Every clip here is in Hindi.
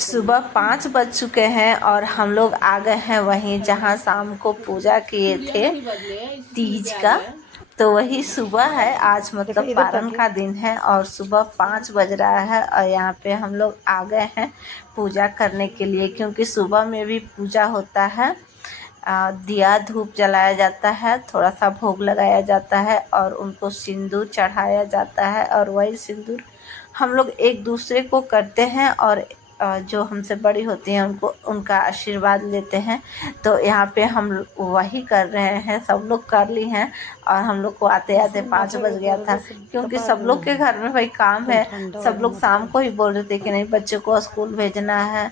सुबह 5 बज चुके हैं और हम लोग आ गए हैं वहीं जहाँ शाम को पूजा किए थे तीज का। तो वही सुबह है आज, मतलब पारण का दिन है और सुबह 5 बज रहा है और यहाँ पे हम लोग आ गए हैं पूजा करने के लिए, क्योंकि सुबह में भी पूजा होता है। दिया धूप जलाया जाता है, थोड़ा सा भोग लगाया जाता है और उनको सिंदूर चढ़ाया जाता है और वही सिंदूर हम लोग एक दूसरे को करते हैं और जो हमसे बड़ी होती हैं उनको उनका आशीर्वाद लेते हैं। तो यहाँ पे हम वही कर रहे हैं, सब लोग कर ली हैं और हम लोग को आते आते 5 बज गया था, क्योंकि सब लोग के घर में भाई काम है। सब लोग शाम को ही बोल रहे थे कि नहीं बच्चे को स्कूल भेजना है,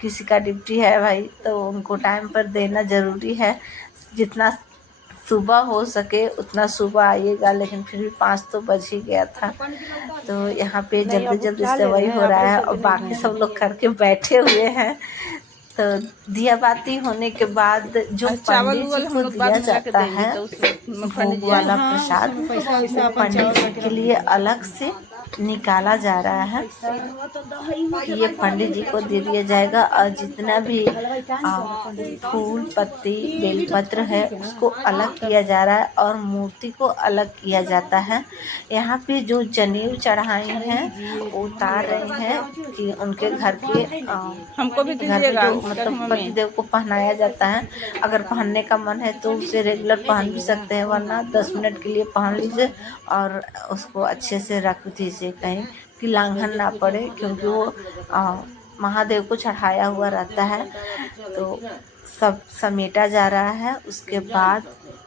किसी का ड्यूटी है भाई, तो उनको टाइम पर देना ज़रूरी है। जितना सुबह हो सके उतना सुबह आइएगा, लेकिन फिर भी 5 तो बज ही गया था। तो यहाँ पे जल्दी जल्दी से वही हो रहा है और बाकी सब लोग करके बैठे हुए हैं। तो दिया बाती होने के बाद जो पंडित जी को दिया जाता है भोग वाला प्रसाद, वो पंडित जी के लिए अलग से निकाला जा रहा है कि ये पंडित जी को दे दिया जाएगा। और जितना भी फूल पत्ती बेलपत्र है उसको अलग किया जा रहा है और मूर्ति को अलग किया जाता है। यहाँ पे जो जनेऊ चढ़ाई हैं उतार रहे हैं कि उनके घर के हमको भी घर में जो मतलब पतिदेव को पहनाया जाता है, अगर पहनने का मन है तो उसे रेगुलर पहन भी सकते हैं, वरना 10 मिनट के लिए पहन लीजिए और उसको अच्छे से रख दीजिए कहीं कि लांघन ना पड़े, क्योंकि वो महादेव को चढ़ाया हुआ रहता है। तो सब समेटा जा रहा है। उसके बाद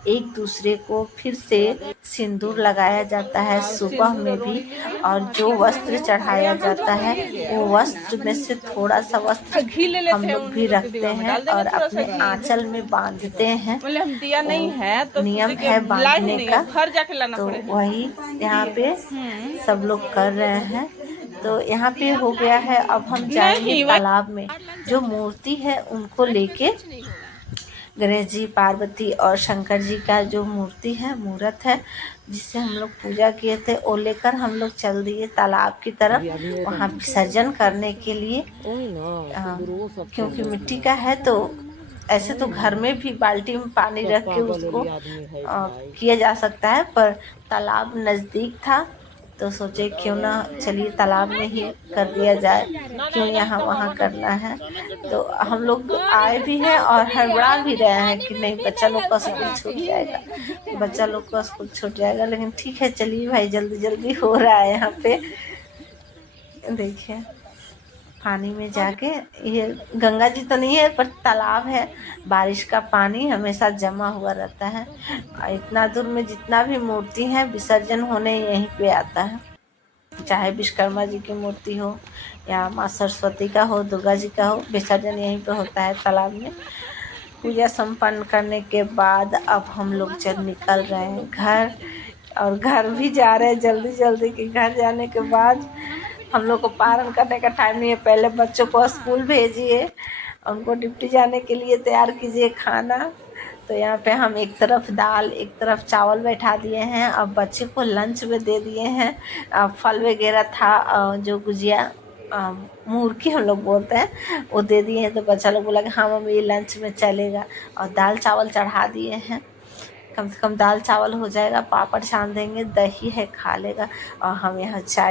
एक दूसरे को फिर से सिंदूर लगाया जाता है सुबह में भी, और जो वस्त्र चढ़ाया जाता है वो वस्त्र में से थोड़ा सा वस्त्र हम लोग भी रखते हैं और अपने आंचल में बांधते हैं। नियम है बांधने का, तो वही यहाँ पे सब लोग कर रहे हैं। तो यहाँ पे हो गया है। अब हम जाएंगे तालाब में। जो मूर्ति है उनको लेके गणेश जी, पार्वती और शंकर जी का जो मूर्ति है, मूर्त है, जिससे हम लोग पूजा किए थे, वो लेकर हम लोग चल दिए तालाब की तरफ, वहाँ विसर्जन करने के लिए। क्योंकि मिट्टी का है तो ऐसे तो घर में भी बाल्टी में पानी रख के उसको किया जा सकता है, पर तालाब नज़दीक था तो सोचे क्यों ना चलिए तालाब में ही कर दिया जाए, क्यों यहाँ वहाँ करना है। तो हम लोग आए भी हैं और हड़बड़ा भी रहे हैं कि नहीं बच्चा लोग का स्कूल छूट जाएगा, बच्चा लोग का स्कूल छूट जाएगा। लेकिन ठीक है, चलिए भाई, जल्दी जल्दी हो रहा है। यहाँ पे देखिए पानी में जाके, ये गंगा जी तो नहीं है पर तालाब है, बारिश का पानी हमेशा जमा हुआ रहता है। इतना दूर में जितना भी मूर्ति है विसर्जन होने यहीं पे आता है, चाहे विश्वकर्मा जी की मूर्ति हो या माँ सरस्वती का हो, दुर्गा जी का हो, विसर्जन यहीं पे होता है तालाब में। पूजा संपन्न करने के बाद अब हम लोग चल निकल रहे हैं घर, और घर भी जा रहे हैं जल्दी जल्दी कि घर जाने के बाद हम लोग को पारण करने का टाइम नहीं है। पहले बच्चों को स्कूल भेजिए, उनको ड्यूटी जाने के लिए तैयार कीजिए खाना। तो यहाँ पे हम एक तरफ दाल एक तरफ चावल बैठा दिए हैं। अब बच्चे को लंच में दे दिए हैं, फल वगैरह था, जो गुजिया मुर्की हम लोग बोलते हैं, वो दे दिए हैं। तो बच्चा लोग बोला कि हाँ मम्मी ये लंच में चलेगा, और दाल चावल चढ़ा दिए हैं। कम से कम दाल चावल हो जाएगा, पापड़ छान देंगे, दही है खा लेगा। और हम यहाँ चाय